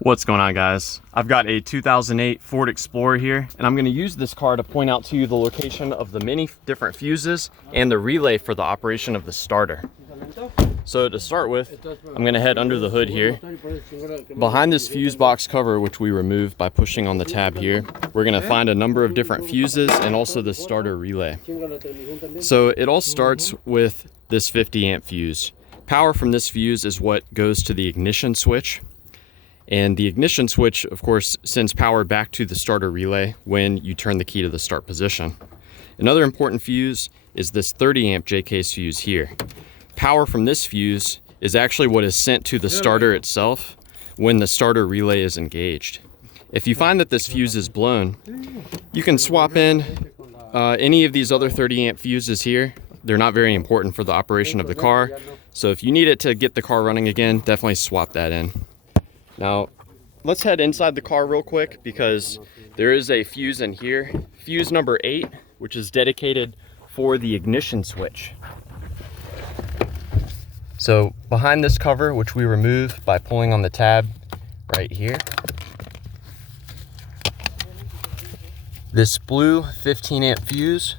What's going on, guys? I've got a 2008 Ford Explorer here, and I'm going to use this car to point out to you the location of the many different fuses and the relay for the operation of the starter. So to start with, I'm going to head under the hood here. Behind this fuse box cover, which we removed by pushing on the tab here, we're going to find a number of different fuses and also the starter relay. So it all starts with this 50 amp fuse. Power from this fuse is what goes to the ignition switch. And the ignition switch, of course, sends power back to the starter relay when you turn the key to the start position. Another important fuse is this 30 amp JK fuse here. Power from this fuse is actually what is sent to the starter itself when the starter relay is engaged. If you find that this fuse is blown, you can swap in any of these other 30 amp fuses here. They're not very important for the operation of the car. So if you need it to get the car running again, definitely swap that in. Now, let's head inside the car real quick because there is a fuse in here. Fuse number 8, which is dedicated for the ignition switch. So behind this cover, which we remove by pulling on the tab right here, this blue 15 amp fuse,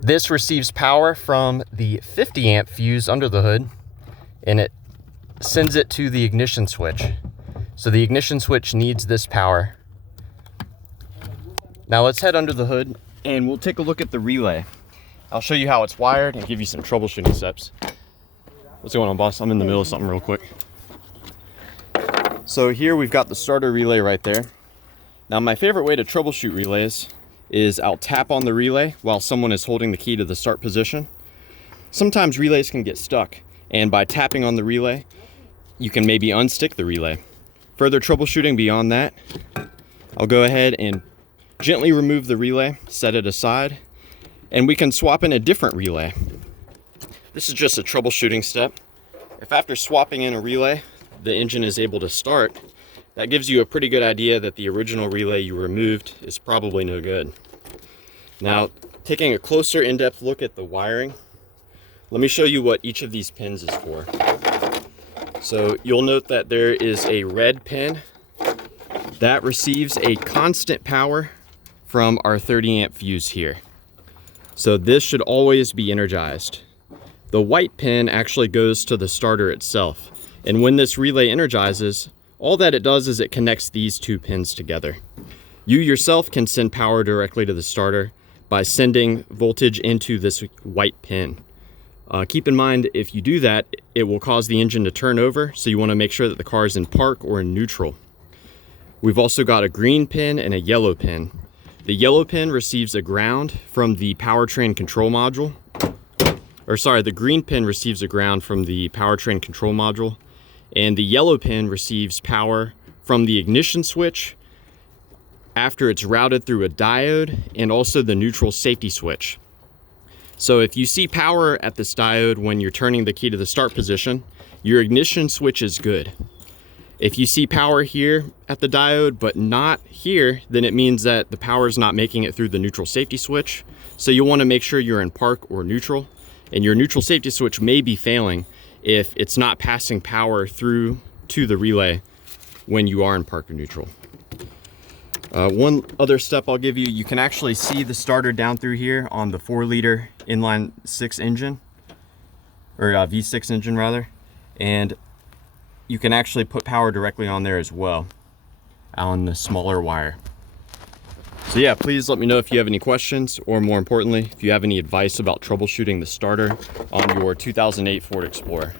this receives power from the 50 amp fuse under the hood, and it sends it to the ignition switch. So the ignition switch needs this power. Now let's head under the hood and we'll take a look at the relay. I'll show you how it's wired and give you some troubleshooting steps. What's going on, boss? I'm in the middle of something real quick. So here we've got the starter relay right there. Now my favorite way to troubleshoot relays is I'll tap on the relay while someone is holding the key to the start position. Sometimes relays can get stuck, and by tapping on the relay, you can maybe unstick the relay. Further troubleshooting beyond that, I'll go ahead and gently remove the relay, set it aside, and we can swap in a different relay. This is just a troubleshooting step. If after swapping in a relay, the engine is able to start, that gives you a pretty good idea that the original relay you removed is probably no good. Now, taking a closer in-depth look at the wiring, let me show you what each of these pins is for. So you'll note that there is a red pin that receives a constant power from our 30 amp fuse here. So this should always be energized. The white pin actually goes to the starter itself. And when this relay energizes, all that it does is it connects these two pins together. You yourself can send power directly to the starter by sending voltage into this white pin. Keep in mind, if you do that, it will cause the engine to turn over, so you want to make sure that the car is in park or in neutral. We've also got a green pin and a yellow pin. The yellow pin receives a ground from the powertrain control module. The green pin receives a ground from the powertrain control module, and the yellow pin receives power from the ignition switch after it's routed through a diode and also the neutral safety switch. So if you see power at this diode when you're turning the key to the start position, your ignition switch is good. If you see power here at the diode but not here, then it means that the power is not making it through the neutral safety switch. So you'll want to make sure you're in park or neutral, and your neutral safety switch may be failing if it's not passing power through to the relay when you are in park or neutral. One other step I'll give you, you can actually see the starter down through here on the 4-liter inline 6 engine, or V6 engine rather, and you can actually put power directly on there as well on the smaller wire. So yeah, please let me know if you have any questions, or more importantly, if you have any advice about troubleshooting the starter on your 2008 Ford Explorer.